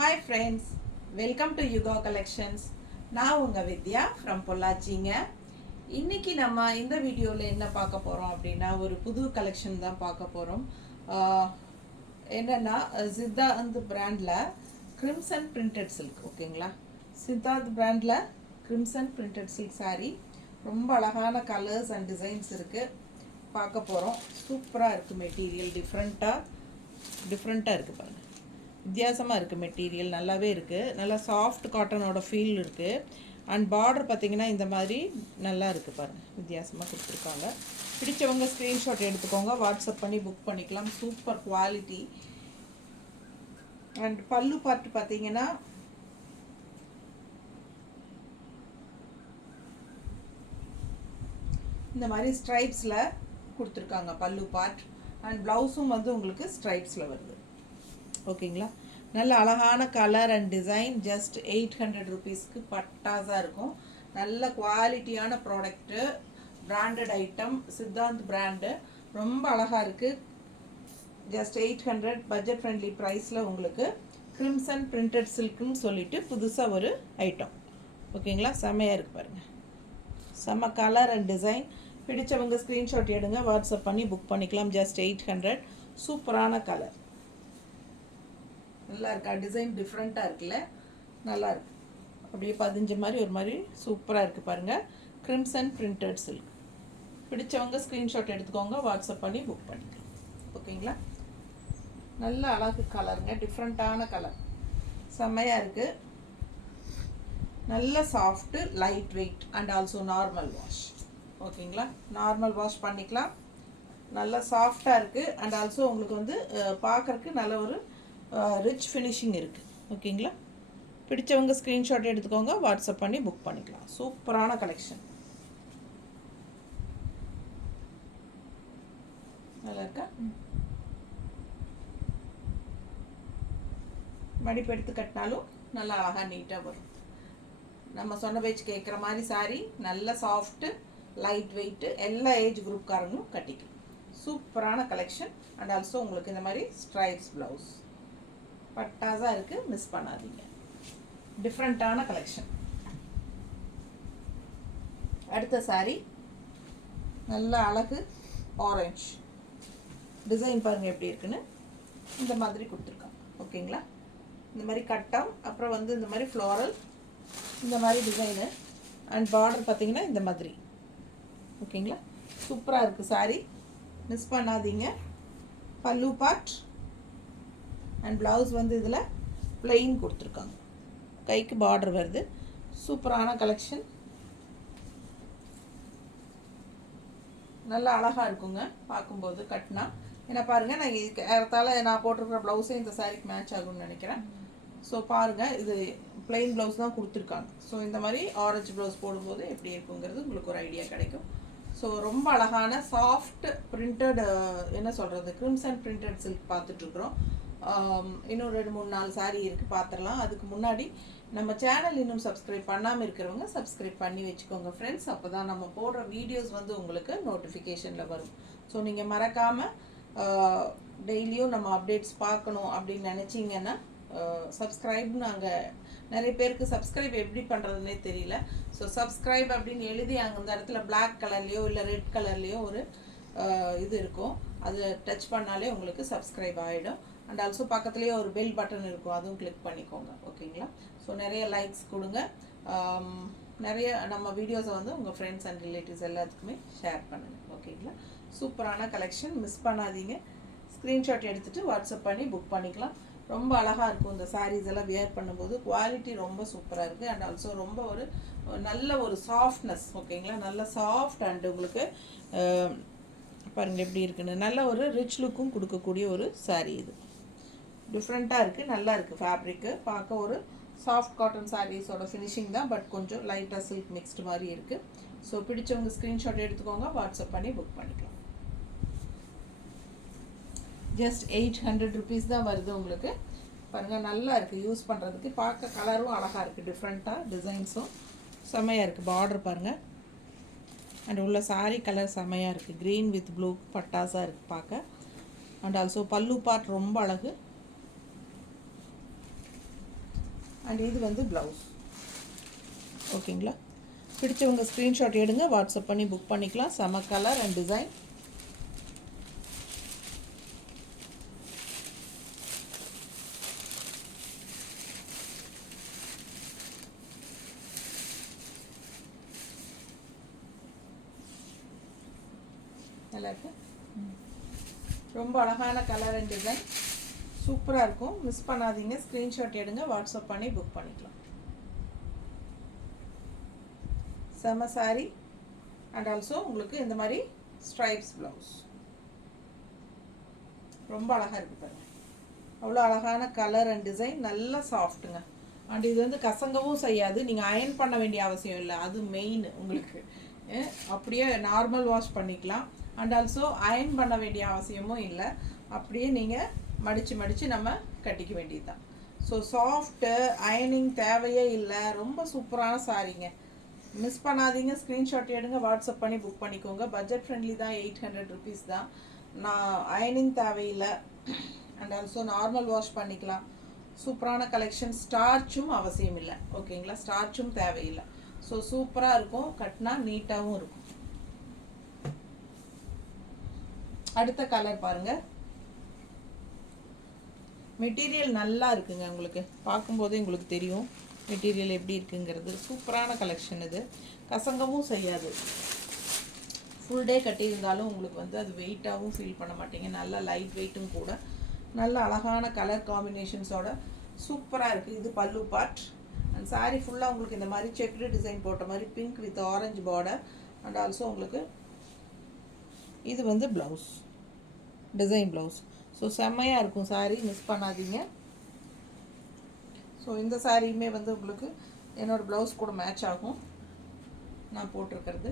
Hi friends, welcome to Yuga collections. நான் உங்கள் வித்யா from பொள்ளாச்சிங்க. இன்றைக்கி நம்ம இந்த வீடியோவில் என்ன பார்க்க போகிறோம் அப்படின்னா, ஒரு புது கலெக்ஷன் தான் பார்க்க போகிறோம். என்னென்னா சித்தாந்த் பிராண்டில் கிரிம்சன் பிரிண்டட் சில்க். ஓகேங்களா, சித்தாந்த் பிராண்டில் கிரிம்சன் பிரிண்டட் சில்க் சாரீ. ரொம்ப அழகான கலர்ஸ் அண்ட் டிசைன்ஸ் இருக்குது, பார்க்க போகிறோம். சூப்பராக இருக்குது, மெட்டீரியல் டிஃப்ரெண்ட்டாக இருக்குது பாருங்கள். வித்தியாசமாக இருக்குது, மெட்டீரியல் நல்லாவே இருக்குது. நல்லா சாஃப்ட் காட்டனோட ஃபீல் இருக்குது. அண்ட் பார்டர் பார்த்திங்கன்னா இந்த மாதிரி நல்லா இருக்குது பாருங்கள், வித்தியாசமாக கொடுத்துருக்காங்க. பிடிச்சவங்க ஸ்க்ரீன்ஷாட் எடுத்துக்கோங்க, வாட்ஸ்அப் பண்ணி புக் பண்ணிக்கலாம். Super quality. அண்ட் பல்லு பார்ட் பார்த்திங்கன்னா இந்த மாதிரி ஸ்ட்ரைப்ஸில் கொடுத்துருக்காங்க பல்லு பார்ட். அண்ட் ப்ளவுஸும் வந்து உங்களுக்கு ஸ்ட்ரைப்ஸில் வருது. ஓகேங்களா, நல்ல அழகான கலர் அண்ட் டிசைன். ஜஸ்ட் 800 ருபீஸ்க்கு பட்டாஸாக இருக்கும். நல்ல குவாலிட்டியான product, branded item, Siddhant brand. ரொம்ப அழகாக இருக்குது. ஜஸ்ட் 800 பட்ஜெட் ஃப்ரெண்ட்லி ப்ரைஸில் உங்களுக்கு கிரிம்சன் பிரிண்டட் சில்க்குன்னு சொல்லிட்டு புதுசாக ஒரு ஐட்டம். ஓகேங்களா, செம்மையாக இருக்குது பாருங்கள். செம்ம கலர் அண்ட் டிசைன். பிடிச்சவங்க ஸ்க்ரீன்ஷாட் எடுங்க, வாட்ஸ்அப் பண்ணி புக் பண்ணிக்கலாம். ஜஸ்ட் 800. சூப்பரான கலர், நல்லா இருக்கா? டிசைன் டிஃப்ரெண்ட்டாக இருக்குல்ல, நல்லா இருக்கு. அப்படியே பதிஞ்ச மாதிரி ஒரு மாதிரி சூப்பராக இருக்குது பாருங்கள். Crimson printed silk. பிடிச்சவங்க ஸ்க்ரீன்ஷாட் எடுத்துக்கோங்க, வாட்ஸ்அப் பண்ணி புக் பண்ணிக்கலாம். ஓகேங்களா, நல்ல அழகு கலருங்க, டிஃப்ரெண்ட்டான கலர், செம்மையாக இருக்குது. நல்ல soft, light weight and also normal wash. ஓகேங்களா, நார்மல் வாஷ் பண்ணிக்கலாம். நல்லா சாஃப்டாக இருக்குது. அண்ட் ஆல்சோ உங்களுக்கு வந்து பார்க்குறக்கு நல்ல ஒரு ரிச் ஃபினிஷிங் இருக்குது. ஓகேங்களா, பிடிச்சவங்க ஸ்க்ரீன்ஷாட் எடுத்துக்கோங்க, வாட்ஸ்அப் பண்ணி புக் பண்ணிக்கலாம். சூப்பரான கலெக்ஷன், நல்லா இருக்கா? மடிப்பு எடுத்து கட்டினாலும் நல்லா அழகாக நீட்டாக வரும். நம்ம சொன்ன பேச்சு கேட்குற மாதிரி சாரீ, நல்ல சாஃப்ட்டு, லைட் வெயிட்டு, எல்லா ஏஜ் குரூப்காரங்களும் கட்டிக்கலாம். சூப்பரான கலெக்ஷன். அண்ட் ஆல்சோ உங்களுக்கு இந்த மாதிரி ஸ்ட்ரைப்ஸ் ப்ளவுஸ் பட்டாஸாக இருக்குது, மிஸ் பண்ணாதீங்க. டிஃப்ரெண்ட்டான கலெக்ஷன். அடுத்த சாரீ நல்ல அழகு ஆரஞ்ச் டிசைன் பாருங்கள் எப்படி இருக்குன்னு. இந்த மாதிரி கொடுத்துருக்காங்க. ஓகேங்களா, இந்த மாதிரி கட்டம், அப்புறம் வந்து இந்த மாதிரி ஃப்ளோரல், இந்த மாதிரி டிசைனு. அண்ட் பார்டர் பார்த்திங்கன்னா இந்த மாதிரி. ஓகேங்களா, சூப்பராக இருக்குது சாரீ, மிஸ் பண்ணாதீங்க. பல்லு பார்ட் அண்ட் ப்ளவுஸ் வந்து இதில் ப்ளெயின் கொடுத்துருக்காங்க, கைக்கு பார்டர் வருது. சூப்பரான கலெக்ஷன், நல்லா அழகாக இருக்குங்க பார்க்கும்போது கட்டினா. ஏன்னா பாருங்கள், நான் ஏறத்தாழ நான் போட்டிருக்கிற ப்ளவுஸே இந்த சாரீக்கு மேட்ச் ஆகும்னு நினைக்கிறேன். ஸோ பாருங்கள், இது ப்ளெயின் ப்ளவுஸ் தான் கொடுத்துருக்காங்க. ஸோ இந்த மாதிரி ஆரஞ்சு ப்ளவுஸ் போடும்போது எப்படி இருக்குங்கிறது உங்களுக்கு ஒரு ஐடியா கிடைக்கும். ஸோ ரொம்ப அழகான சாஃப்ட் பிரிண்டட், என்ன சொல்கிறது, கிரிம்சன் பிரிண்டட் சில்க் பார்த்துட்ருக்குறோம். இன்னும் 2-3-4 சாரீ இருக்குது, பார்த்துடலாம். அதுக்கு முன்னாடி நம்ம சேனல் இன்னும் சப்ஸ்கிரைப் பண்ணாமல் இருக்கிறவங்க சப்ஸ்கிரைப் பண்ணி வச்சுக்கோங்க ஃப்ரெண்ட்ஸ். அப்போ தான் நம்ம போடுற வீடியோஸ் வந்து உங்களுக்கு நோட்டிஃபிகேஷனில் வரும். ஸோ நீங்கள் மறக்காமல் டெய்லியும் நம்ம அப்டேட்ஸ் பார்க்கணும் அப்படின்னு நினச்சிங்கன்னா சப்ஸ்கிரைப். நாங்கள் நிறைய பேருக்கு சப்ஸ்கிரைப் எப்படி பண்ணுறதுனே தெரியல. ஸோ சப்ஸ்கிரைப் அப்படின்னு எழுதி அங்கே அந்த இடத்துல பிளாக் கலர்லேயோ இல்லை ரெட் கலர்லேயோ ஒரு இது இருக்கும், அது டச் பண்ணாலே உங்களுக்கு சப்ஸ்கிரைப் ஆகிடும். அண்ட் ஆல்சோ பக்கத்துலேயே ஒரு பெல் பட்டன் இருக்கும், அதுவும் கிளிக் பண்ணிக்கோங்க. ஓகேங்களா, ஸோ நிறைய லைக்ஸ் கொடுங்க. நிறைய நம்ம வீடியோஸை வந்து உங்கள் ஃப்ரெண்ட்ஸ் அண்ட் ரிலேட்டிவ்ஸ் எல்லாத்துக்குமே ஷேர் பண்ணுங்கள். ஓகேங்களா, சூப்பரான கலெக்ஷன், மிஸ் பண்ணாதீங்க. ஸ்க்ரீன்ஷாட் எடுத்துகிட்டு வாட்ஸ்அப் பண்ணி புக் பண்ணிக்கலாம். ரொம்ப அழகாக இருக்கும் இந்த சாரீஸ் எல்லாம் வியர் பண்ணும்போது. குவாலிட்டி ரொம்ப சூப்பராக இருக்குது. அண்ட் ஆல்சோ ரொம்ப ஒரு நல்ல ஒரு சாஃப்ட்னஸ். ஓகேங்களா, நல்ல சாஃப்ட் அண்ட் உங்களுக்கு பாருங்கள் எப்படி இருக்குன்னு, நல்ல ஒரு ரிச் லுக்கும் கொடுக்கக்கூடிய ஒரு சாரீ. இது டிஃப்ரெண்ட்டாக இருக்குது, நல்லா இருக்குது. ஃபேப்ரிக்கு பார்க்க ஒரு சாஃப்ட் காட்டன் சாரீஸோட ஃபினிஷிங் தான், பட் கொஞ்சம் லைட்டாக சில்க் மிக்ஸ்டு மாதிரி இருக்குது. ஸோ பிடிச்சவங்க ஸ்க்ரீன்ஷாட் எடுத்துக்கோங்க, வாட்ஸ்அப் பண்ணி புக் பண்ணிக்கலாம். ஜஸ்ட் 800 ருபீஸ் தான் வருது உங்களுக்கு. பாருங்கள், நல்லா இருக்குது யூஸ் பண்ணுறதுக்கு. பார்க்க கலரும் அழகாக இருக்குது, டிஃப்ரெண்ட்டாக டிசைன்ஸும் செம்மையாக இருக்குது. பார்டர் பாருங்கள், அண்ட் உள்ள சாரீ கலர் செம்மையாக இருக்குது. க்ரீன் வித் ப்ளூ பட்டாஸாக இருக்குது பார்க்க. அண்ட் ஆல்சோ பல்லு பார்ட் ரொம்ப அழகு. அண்ட் இது வந்து ப்ளவுஸ். ஓகேங்களா? பிடிச்சவங்க ஸ்க்ரீன்ஷாட் எடுங்க, வாட்ஸ்அப் பண்ணி புக் பண்ணிக்கலாம். செம கலர் அண்ட் டிசைன். நல்லா இருக்கு. ரொம்ப அழகான கலர் அண்ட் டிசைன், சூப்பராக இருக்கும். மிஸ் பண்ணாதீங்க. ஸ்க்ரீன்ஷாட் எடுங்க, வாட்ஸ்அப் பண்ணி புக் பண்ணிக்கலாம். செம சாரி அண்ட் ஆல்சோ உங்களுக்கு இந்த மாதிரி ஸ்ட்ரைப்ஸ் ப்ளவுஸ் ரொம்ப அழகாக இருக்குது பாருங்க. அவ்வளோ அழகான கலர் அண்ட் டிசைன், நல்லா சாஃப்ட்டுங்க. அண்ட் இது வந்து கசங்கவும் செய்யாது. நீங்கள் அயன் பண்ண வேண்டிய அவசியம் இல்லை, அது மெயின் உங்களுக்கு. அப்படியே நார்மல் வாஷ் பண்ணிக்கலாம். அண்ட் ஆல்சோ அயன் பண்ண வேண்டிய அவசியமும் இல்லை. அப்படியே நீங்கள் மடித்து நம்ம கட்டிக்க வேண்டியது தான். ஸோ சாஃப்ட்டு, அயனிங் தேவையே இல்லை. ரொம்ப சூப்பரான சாரீங்க. மிஸ் பண்ணாதீங்க. ஸ்க்ரீன்ஷாட் எடுங்க, வாட்ஸ்அப் பண்ணி புக் பண்ணிக்கோங்க. பட்ஜெட் ஃப்ரெண்ட்லி தான், 800 rupees தான். நான் அயனிங் தேவையில்லை. அண்ட் ஆல்சோ நார்மல் வாஷ் பண்ணிக்கலாம். சூப்பரான கலெக்ஷன். ஸ்டார்ச்சும் அவசியம் இல்லை. ஓகேங்களா? ஸ்டார்ச்சும் தேவையில்லை. ஸோ சூப்பராக இருக்கும், கட்டினா நீட்டாகவும் இருக்கும். அடுத்த கலர் பாருங்கள். மெட்டீரியல் நல்லா இருக்குங்க. உங்களுக்கு பார்க்கும்போதே உங்களுக்கு தெரியும் மெட்டீரியல் எப்படி இருக்குங்கிறது. சூப்பரான கலெக்ஷன் இது. கசங்கவும் செய்யாது. ஃபுல் டே கட்டியிருந்தாலும் உங்களுக்கு வந்து அது வெயிட்டாகவும் ஃபீல் பண்ண மாட்டீங்க. நல்லா லைட் வெயிட்டும் கூட. நல்ல அழகான கலர் காம்பினேஷன்ஸோட சூப்பராக இருக்குது. இது பல்லு பார்ட். அண்ட் சாரீ ஃபுல்லாக உங்களுக்கு இந்த மாதிரி செக்டு டிசைன் போட்ட மாதிரி pink with orange border. And also உங்களுக்கு இது வந்து ப்ளவுஸ், டிசைன் ப்ளவுஸ். ஸோ செம்மையாக இருக்கும் சாரீ, மிஸ் பண்ணாதீங்க. ஸோ இந்த சாரியுமே வந்து உங்களுக்கு என்னோடய ப்ளவுஸ் கூட மேட்ச் ஆகும் நான் போட்டிருக்கிறது.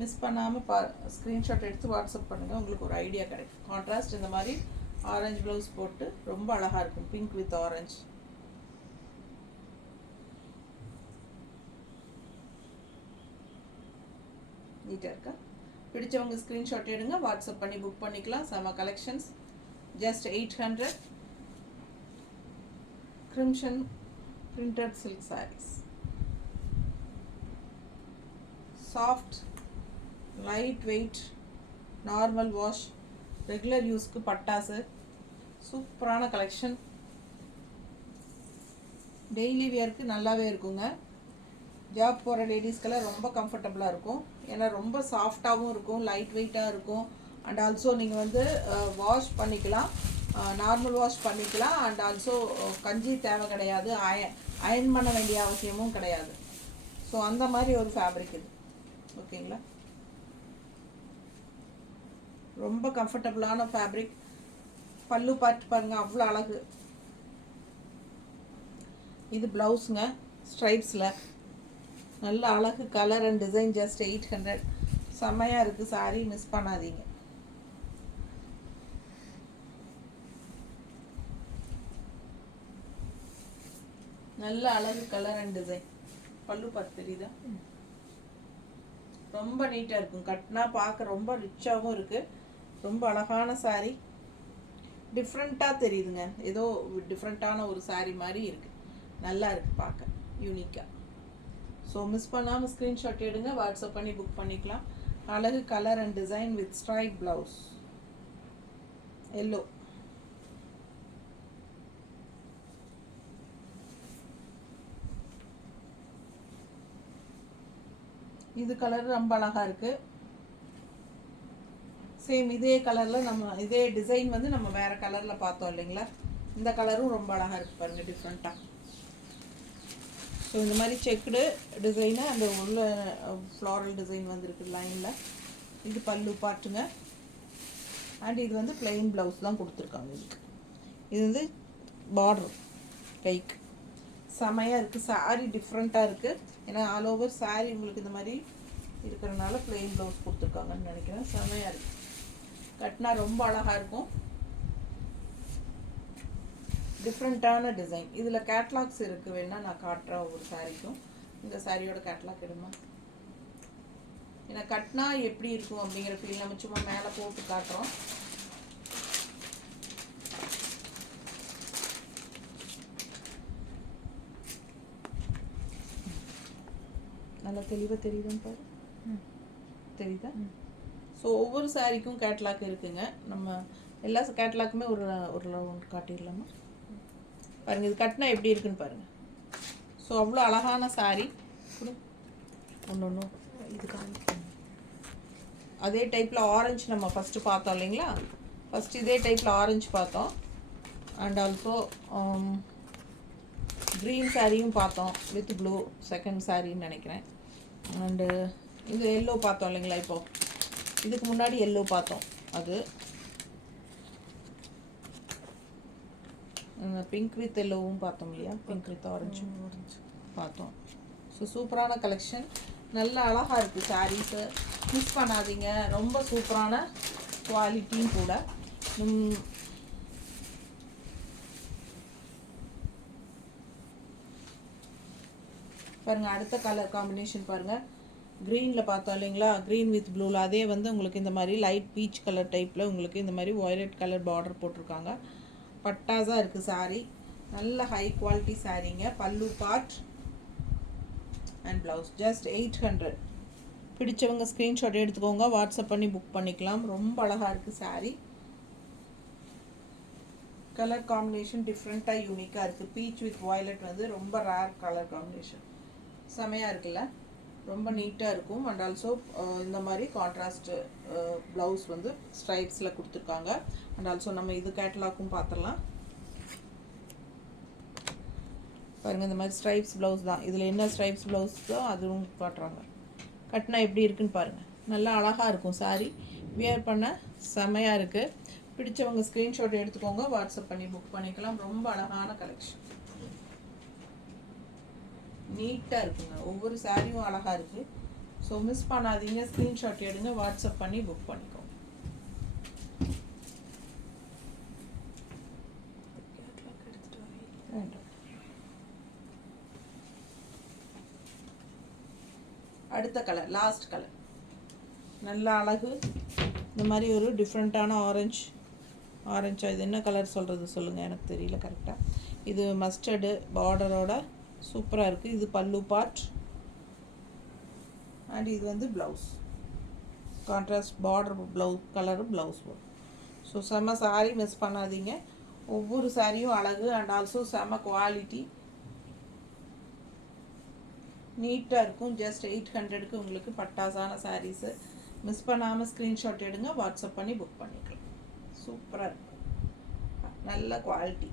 மிஸ் பண்ணாமல் ஸ்க்ரீன்ஷாட் எடுத்து வாட்ஸ்அப் பண்ணுங்கள், உங்களுக்கு ஒரு ஐடியா கிடைக்கும். கான்ட்ராஸ்ட் இந்த மாதிரி ஆரஞ்சு ப்ளவுஸ் போட்டு ரொம்ப அழகாக இருக்கும். Pink with orange. நீட்டாக இருக்கா? பிடிச்சவங்க ஸ்க்ரீன்ஷாட் எடுங்க, வாட்ஸ்அப் பண்ணி புக் பண்ணிக்கலாம். செம collections. Just 800. Crimson printed silk sarees. Soft, light weight, normal wash, regular use க்கு பட்டாசு. சூப்பரான கலெக்ஷன். டெய்லி வியருக்கு நல்லாவே இருக்குங்க. ஜாப் போகிற லேடிஸ்க்கெல்லாம் ரொம்ப கம்ஃபர்டபுளாக இருக்கும். ஏன்னா ரொம்ப சாஃப்டாகவும் இருக்கும், லைட் வெயிட்டாக இருக்கும். அண்ட் ஆல்சோ நீங்கள் வந்து வாஷ் பண்ணிக்கலாம், நார்மல் வாஷ் பண்ணிக்கலாம். அண்ட் ஆல்சோ கஞ்சி தேவை கிடையாது, அயன் பண்ண வேண்டிய அவசியமும் கிடையாது. ஸோ அந்த மாதிரி ஒரு ஃபேப்ரிக் இது. ஓகேங்களா? ரொம்ப கம்ஃபர்டபுளான ஃபேப்ரிக். பல்லு பார்த்து பாருங்கள், அவ்வளோ அழகு. இது ப்ளவுஸுங்க, ஸ்ட்ரைப்ஸில் நல்ல அழகு கலர் அண்ட் டிசைன். ஜஸ்ட் 800. செம்மையாக இருக்குது சாரீ, மிஸ் பண்ணாதீங்க. நல்ல அழகு கலர் அண்ட் டிசைன். பல்லு பார்த்து தெரியுதா? ரொம்ப நீட்டாக இருக்கும். கட்டினா பார்க்க ரொம்ப ரிச்சாகவும் இருக்குது. ரொம்ப அழகான சாரீ. டிஃப்ரெண்ட்டாக தெரியுதுங்க, ஏதோ டிஃப்ரெண்ட்டான ஒரு சாரீ மாதிரி இருக்குது. நல்லா இருக்குது பார்க்க, யூனிக்காக. ஸோ மிஸ் பண்ணாமல் ஸ்க்ரீன்ஷாட் எடுங்க, வாட்ஸ்அப் பண்ணி புக் பண்ணிக்கலாம். அழகு colour and design with stripe blouse, yellow. இது கலர் ரொம்ப அழகாக இருக்குது. சேம் இதே கலரில் நம்ம இதே டிசைன் வந்து நம்ம வேறு கலரில் பார்த்தோம் இல்லைங்களா? இந்த கலரும் ரொம்ப அழகாக இருக்குது பாருங்கள், டிஃப்ரெண்ட்டாக. ஸோ இந்த மாதிரி செக்குடு டிசைனு, அந்த உள்ள ஃப்ளாரல் டிசைன் வந்துருக்கு லைனில். இது பல்லு பார்ட்டுங்க. அண்ட் இது வந்து பிளெயின் ப்ளவுஸ் தான் கொடுத்துருக்காங்க இதுக்கு. இது வந்து பார்டர் கைக்கு. செமையாக இருக்குது சாரீ, டிஃப்ரெண்ட்டாக இருக்குது. ஏன்னா ஆல் ஓவர் சாரீ உங்களுக்கு இந்த மாதிரி இருக்கிறனால பிளெயின் ப்ளவுஸ் கொடுத்துருக்காங்கன்னு நினைக்கிறேன். செமையாக இருக்குது. கட்டினா ரொம்ப அழகாக இருக்கும். டிஃப்ரெண்ட்டான டிசைன். இதில் கேட்லாக்ஸ் இருக்குது, வேணால் நான் காட்டுறேன் ஒவ்வொரு சாரீக்கும். இந்த சாரியோட கேட்லாக் எடுமா. ஏன்னா கட்டினா எப்படி இருக்கும் அப்படிங்கிற ஃபீல் நம்ம சும்மா மேலே போட்டு காட்டுறோம். நல்லா தெளிவாக தெரியுதுன்னு பாரு. தெரியுதா? ஸோ ஒவ்வொரு சாரிக்கும் கேட்லாக் இருக்குங்க. நம்ம எல்லா கேட்லாக்குமே ஒரு ஒரு ரவுண்ட் காட்டிடலாமா? பாருங்கள், இது கட்டினா எப்படி இருக்குன்னு பாருங்கள். ஸோ அவ்வளோ அழகான சாரீ. ஒன்று இது காமிக்கணும். அதே டைப்பில் ஆரஞ்சு நம்ம ஃபஸ்ட்டு பார்த்தோம் இல்லைங்களா? ஃபஸ்ட்டு இதே டைப்பில் ஆரஞ்சு பார்த்தோம். அண்ட் ஆல்சோ க்ரீன் சாரியும் பார்த்தோம் வித் ப்ளூ, செகண்ட் சாரின்னு நினைக்கிறேன். அண்டு இது எல்லோ பார்த்தோம் இல்லைங்களா? இப்போது இதுக்கு முன்னாடி எல்லோ பார்த்தோம். அது பிங்க் வித் எல்லோவும் பார்த்தோம் இல்லையா? பிங்க் வித் ஆரஞ்சு பார்த்தோம். ஸோ சூப்பரான கலெக்ஷன், நல்ல அழகாக இருக்குது சாரீஸு. மிஸ் பண்ணாதீங்க. ரொம்ப சூப்பரான குவாலிட்டியும் கூட. பாருங்கள், அடுத்த கலர் காம்பினேஷன் பாருங்கள். க்ரீனில் பார்த்தோம் இல்லைங்களா? க்ரீன் வித் ப்ளூவில் அதே வந்து உங்களுக்கு இந்த மாதிரி லைட் பீச் கலர் டைப்பில் உங்களுக்கு இந்த மாதிரி வயலட் கலர் பார்டர் போட்டிருக்காங்க. பட்டாஸாக இருக்குது சாரீ. நல்ல ஹை குவாலிட்டி சாரீங்க. பல்லு பார்ட் அண்ட் ப்ளவுஸ் ஜஸ்ட் 800. பிடிச்சவங்க ஸ்க்ரீன்ஷாட் எடுத்துக்கோங்க, வாட்ஸ்அப் பண்ணி புக் பண்ணிக்கலாம். ரொம்ப அழகாக இருக்குது சாரீ. கலர் காம்பினேஷன் டிஃப்ரெண்ட்டாக யூனிக்காக இருக்குது. பீச் வித் வயலட் வந்து ரொம்ப ரேர் கலர் காம்பினேஷன். செமையாக இருக்குல்ல? ரொம்ப நீட்டாக இருக்கும். அண்ட் ஆல்சோ இந்த மாதிரி கான்ட்ராஸ்ட் ப்ளவுஸ் வந்து ஸ்ட்ரைப்ஸில் கொடுத்துருக்காங்க. அண்ட் ஆல்சோ நம்ம இது கேட்டலாக்கும் பார்த்துடலாம். பாருங்கள், இந்த மாதிரி ஸ்ட்ரைப்ஸ் ப்ளவுஸ் தான். இதில் என்ன ஸ்ட்ரைப்ஸ் ப்ளவுஸ் தான் அதுவும் காட்டுறாங்க. கட்டினா எப்படி இருக்குன்னு பாருங்கள். நல்லா அழகாக இருக்கும் சாரீ. வியர் பண்ண செமையாக இருக்குது. பிடிச்சவங்க ஸ்க்ரீன்ஷாட் எடுத்துக்கோங்க, வாட்ஸ்அப் பண்ணி புக் பண்ணிக்கலாம். ரொம்ப அழகான கலெக்ஷன், நீட்டாக இருக்குங்க. ஒவ்வொரு சாரியும் அழகாக இருக்குது. ஸோ மிஸ் பண்ணாதீங்க. ஸ்க்ரீன்ஷாட் எடுங்க, வாட்ஸ்அப் பண்ணி புக் பண்ணிக்கோங்க. அடுத்த கலர், லாஸ்ட் கலர், நல்ல அழகு. இந்த மாதிரி ஒரு டிஃப்ரெண்ட்டான ஆரஞ்சா இது என்ன கலர் சொல்கிறது சொல்லுங்கள், எனக்கு தெரியல கரெக்டாக. இது மஸ்டர்டு பார்டரோட சூப்பராக இருக்குது. இது பல்லு பார்ட் அண்ட் இது வந்து blouse, contrast border blouse colour blouse வரும். ஸோ செம்ம சாரீ, மிஸ் பண்ணாதீங்க. ஒவ்வொரு சாரியும் அழகு அண்ட் ஆல்சோ செம்ம குவாலிட்டி, நீட்டாக இருக்கும். ஜஸ்ட் 800க்கு உங்களுக்கு பட்டாசான சாரீஸு. மிஸ் பண்ணாமல் ஸ்க்ரீன்ஷாட் எடுங்க, வாட்ஸ்அப் பண்ணி புக் பண்ணிக்கலாம். சூப்பராக இருக்கும், நல்ல quality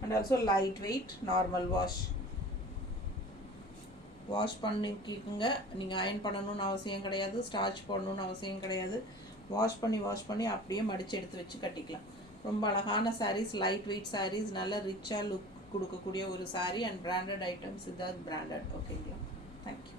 and also light weight. Normal wash பண்ணிக்கிங்க. நீங்கள் அயன் பண்ணணும்னு அவசியம் கிடையாது, ஸ்டார்ச் போடணுன்னு அவசியம் கிடையாது. வாஷ் பண்ணி அப்படியே மடித்து எடுத்து வச்சு கட்டிக்கலாம். ரொம்ப அழகான சாரீஸ், லைட் வெயிட் சாரீஸ், நல்ல ரிச்சாக லுக் கொடுக்கக்கூடிய ஒரு சாரீ அண்ட் பிராண்டட் ஐட்டம்ஸ். இதாவது பிராண்டட். ஓகேங்களா? தேங்க்யூ.